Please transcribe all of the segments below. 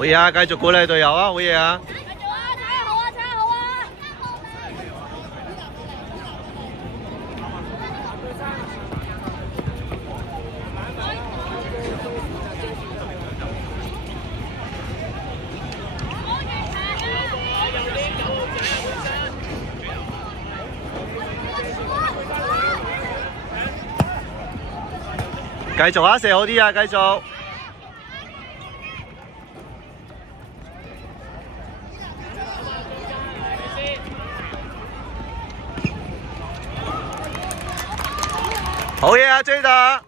好嘢啊！繼續鼓勵隊友啊！好嘢啊！繼續啊！射好啲啊！繼續。好嘢啊，追打！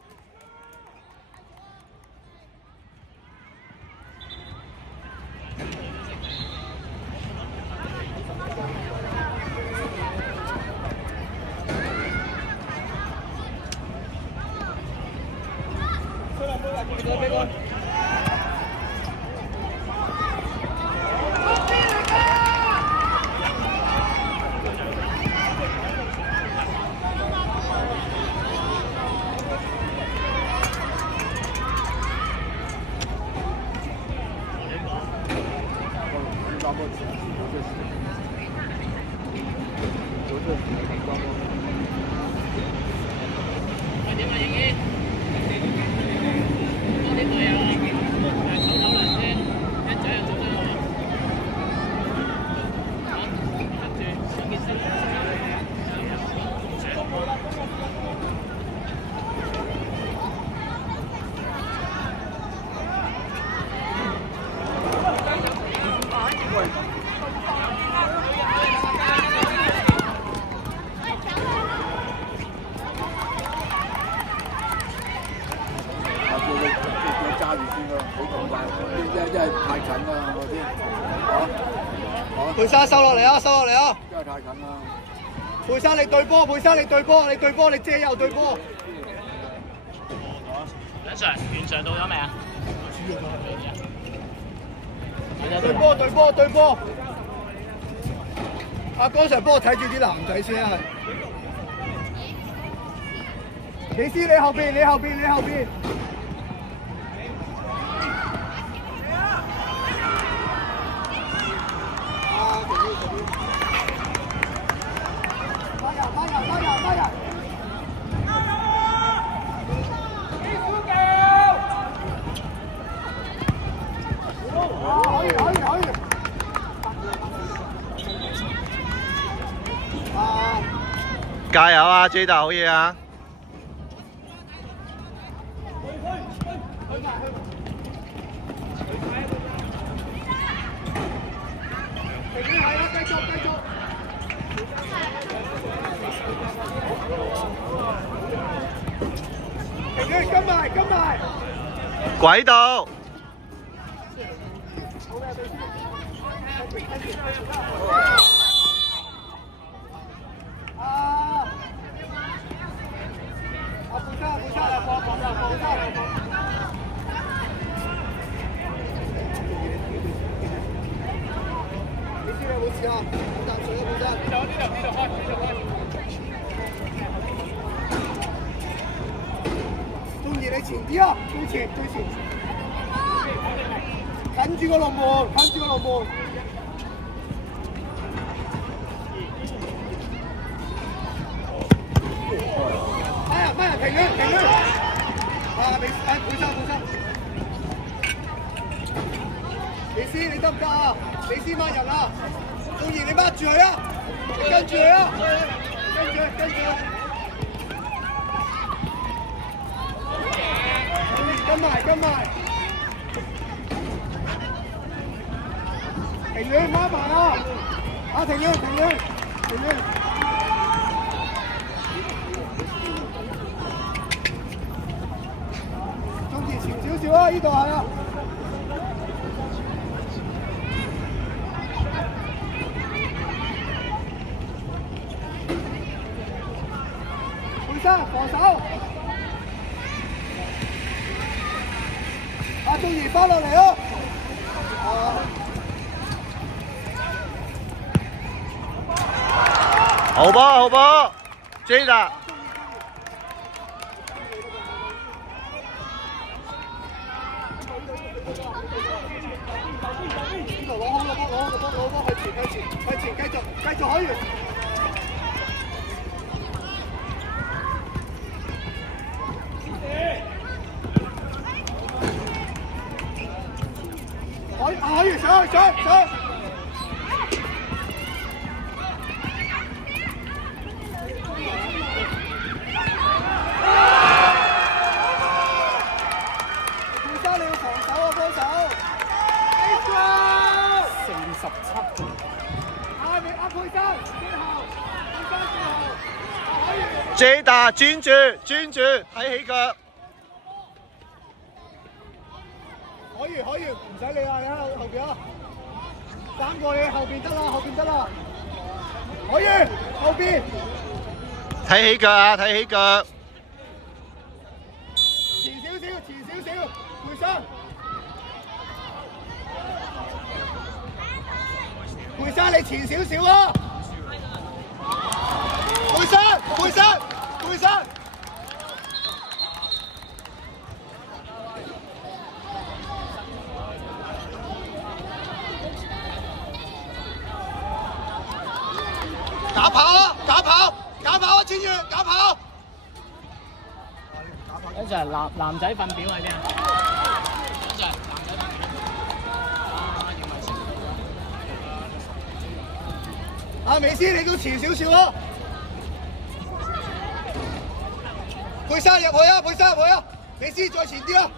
點啊，影影？多啲隊友啊！手抖兩聲，一仔就做得喎。好，跟住上件身。揸住先咯，好咁快，一係太近啦，我先，培生收落嚟啊，收落嚟啊！真係太近啦。培生你對波，培生你對波，你對波，你遮右對波。梁 Sir，完場到咗未啊？對波對波對波。阿剛才幫我睇住啲男仔先啊，係。李思你後邊，你後邊，你後邊。加油啊 ，J 大好嘢啊！跟埋跟埋。軌道。中意你前啲啊，最前最前，近住個龍門，近住個龍門。咩啊？停佢停佢！啊，你本身。李斯你得唔得啊？李斯孖人啊！中意你孖住佢啊！你跟住佢啊！跟住。跟埋。停亂孖埋啊！啊停亂。中意前少少啊！呢度係啊。防守，阿中兒翻落嚟啊！好波 ，J 大。呢度攞好個波，向前，繼續可以。可以上！佩珊你要防守啊，幫手！47。阿佩珊最後，J 大專注，睇起腳。可以，唔使理啊，你喺後邊啊，3個你後邊得啦，可以，後邊。睇起腳啊，睇起腳。前少少，佩珊。佩珊你前少少啊！佩珊。假跑啊！假跑！假跑啊！千月假跑！一陣男仔瞓表喺邊啊？一陣男仔瞓表。要咪食阿美斯，你都遲少少咯。佩珊入去啊！佩珊入去啊！美斯再前啲啊！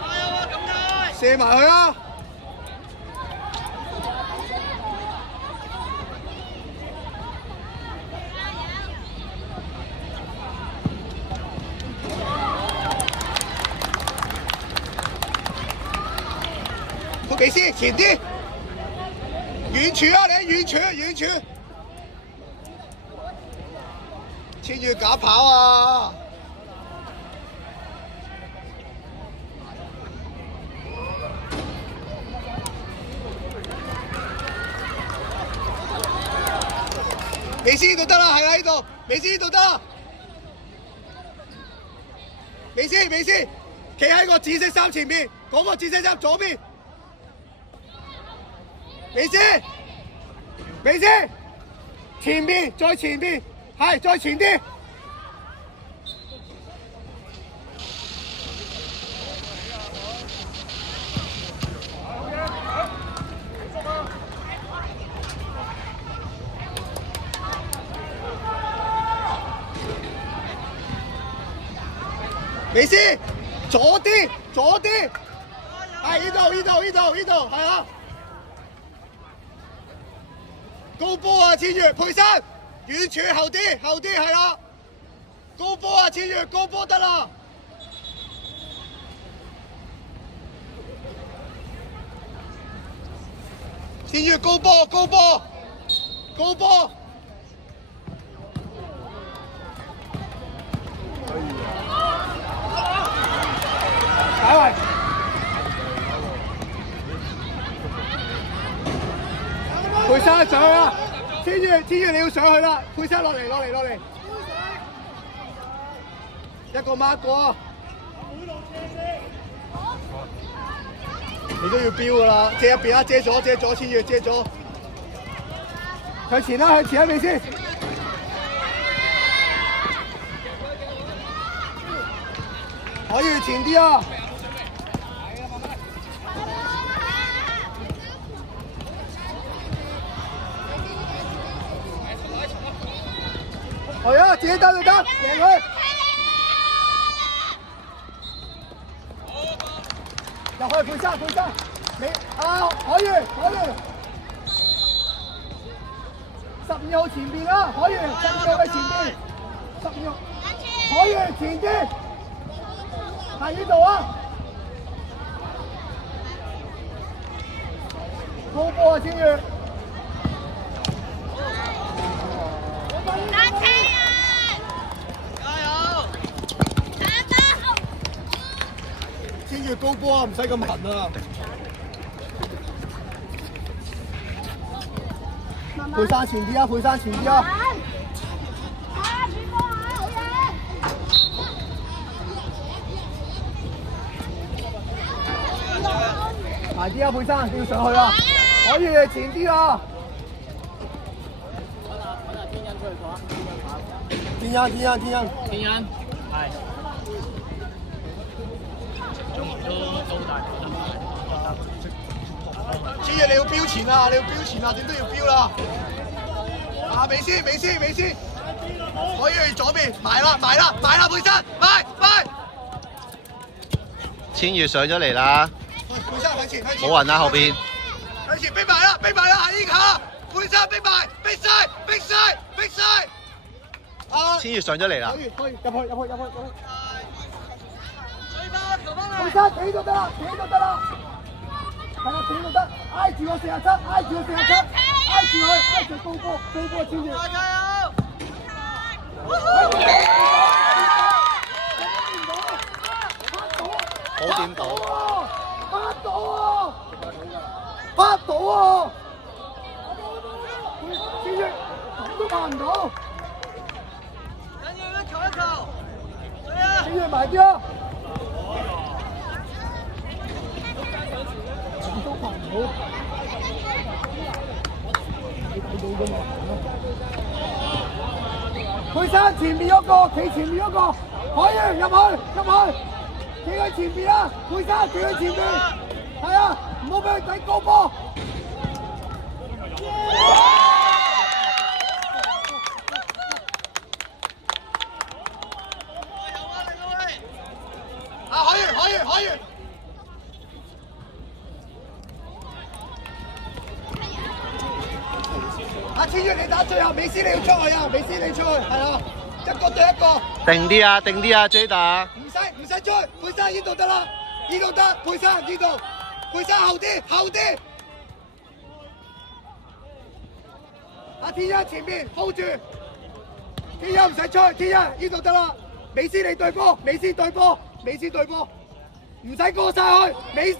加油啊！咁大！射埋去啊！美斯前啲，遠處啊！你遠處，遠處。千月假跑啊！美斯呢度得啦，係啦呢度，美斯呢度得啦。美斯，企喺個紫色衫前面，嗰個紫色衫左邊。美斯，前面再前邊，係再前啲。美斯，左啲，係呢度，係啊！高波啊，千月，佩珊，遠處後啲，係啦！高波啊，千月，高波得啦！千月高波！解圍！佩珊上去啦！千月你要上去啦！佩珊落嚟！一個孖過，你都要飆噶啦！借一邊啊！借咗，千月借咗，向前啦！你先。可以前啲啊！係啊，自己得就得，贏佢。入去佩珊，你啊可以。12號前邊啦，可以，12號嘅前邊，12號可以前啲，喺呢度啊！高波啊，千月！打車啊！加油！千月高波啊，唔使咁痕啊！佩珊前啲啊！埋啲啊，佩珊，要上去啊！可以前啲啊！天恩出去講。天恩，係。都大得。千月你要飆前啊！點都要飆啦！啊，美斯，可以去左邊，埋啦，佩珊，埋！千月上咗嚟啦，佩珊向前，冇人啊後邊。向前逼埋啦，下依下，佩珊逼埋，逼晒！啊！千月上咗嚟啦，可以入去。佩珊企就得啦，係啊，企就得，挨住個47，挨住高波千月。冇掂到，拍到啊！千月咁都拍唔到，緊要一球，千月埋啲啊！咁都拍唔到。佩珊前面嗰個，企前面嗰個，可以入去，企喺前邊啊！佩珊企喺前邊，係啊，唔好俾佢睇高波。啊，可以。阿千月你打最後，美斯你要出去啊！美斯你出去，係啊，一個對一個。定啲啊 ，J 打。唔使出去，佩珊呢度得啦，呢度得，佩珊呢度，佩珊後啲。阿天一前面 hold 住，天一唔使出去，天一呢度得啦。美斯你對波，美斯對波，唔使過晒去，美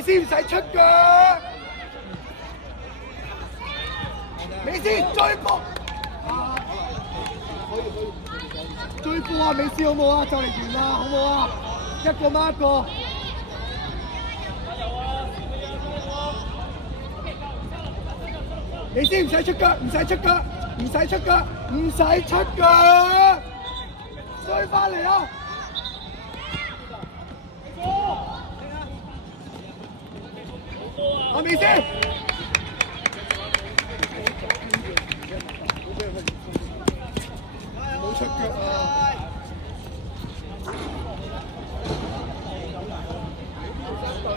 斯唔使出腳，美斯追波。追波啊！美斯好冇啊？就嚟完啦，好冇啊？一個孖一個。美斯唔使出腳，追翻嚟啊！阿美斯。冇出腳啊！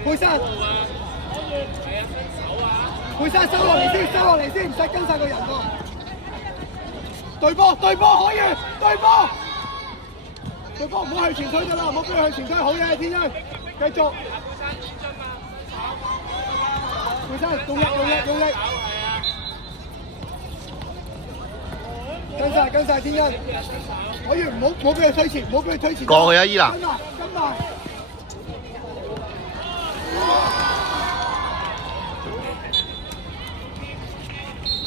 佩珊收落嚟先，唔使跟晒個人喎。對波可以，唔好去前推得啦，唔好俾佢去前推，好嘢，天恩，繼續。佩珊用力。跟晒天恩，可以唔好俾佢推前，過去啊，伊娜。跟埋。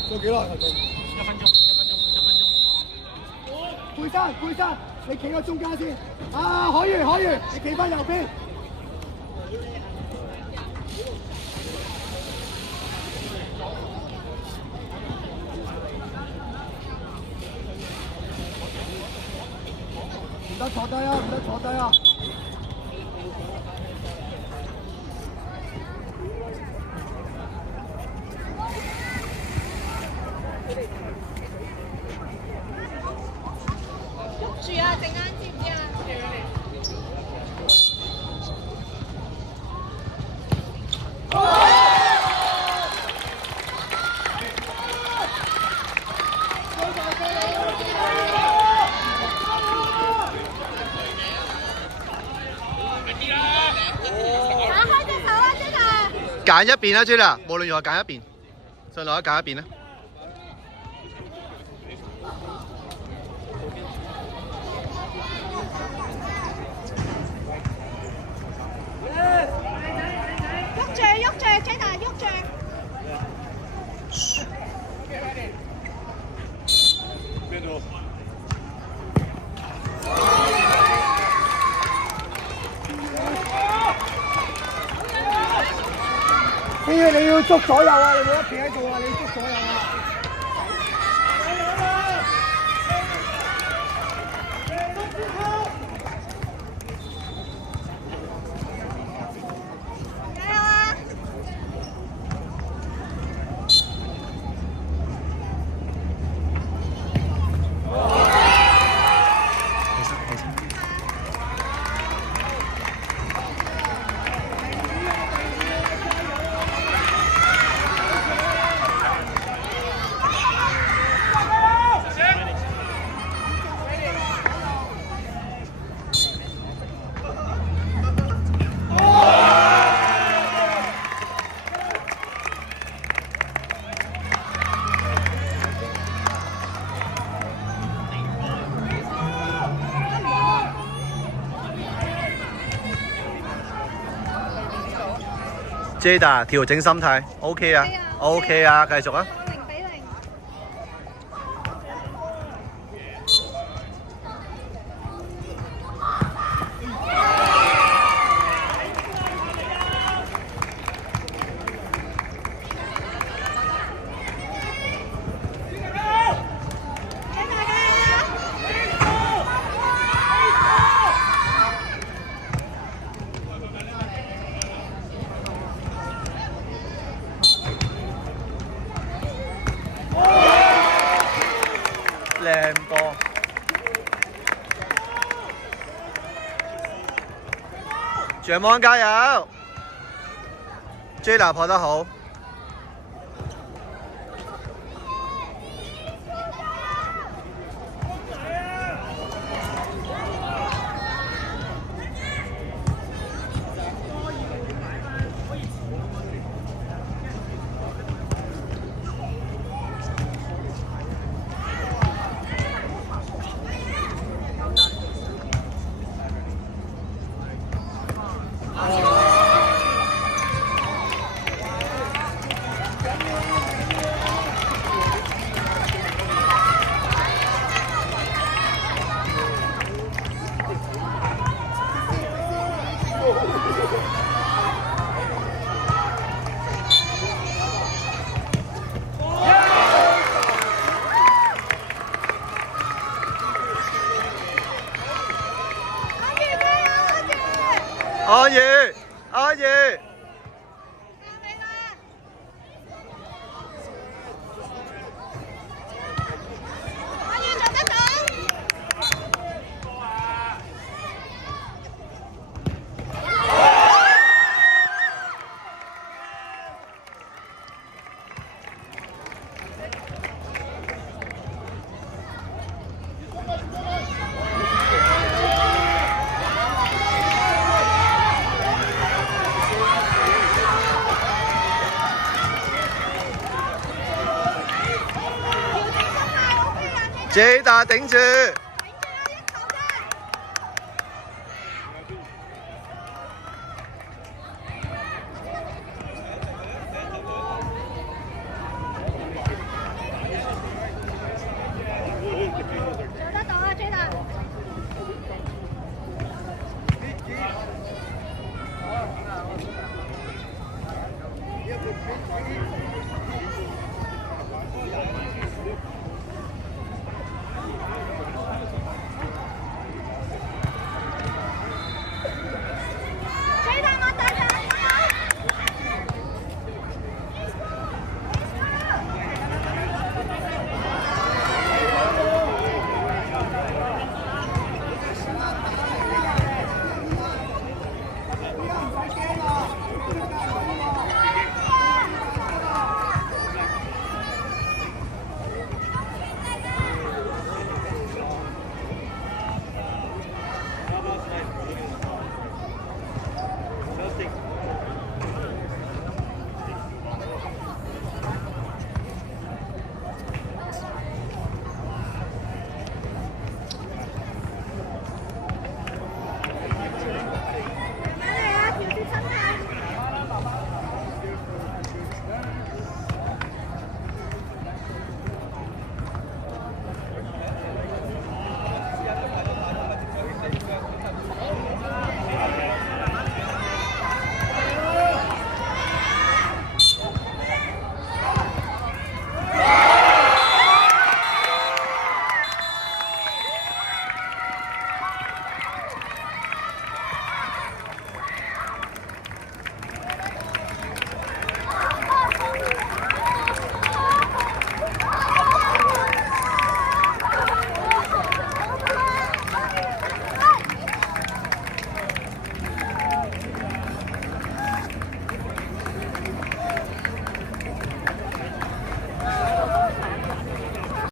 做幾耐？1分鐘。佩珊，你企喺中間先。啊，可以，你企翻右邊。唔得坐低啊！喐住啊！陣間知唔知啊？揀一邊啦 ，J 啦，無論如何揀一邊，上落一揀一邊啦。喐住 ，J 大喐住。邊度？天宇你要捉左右啊！你冇得企喺度啊！你要捉左右啊！Jada 調整心態 ，OK 啊 ，OK 啊，繼續啊。長網加油 ！Jada 破得好。安宇，安宇，安宇做得到。Jada 頂住。做得到啊，Jada！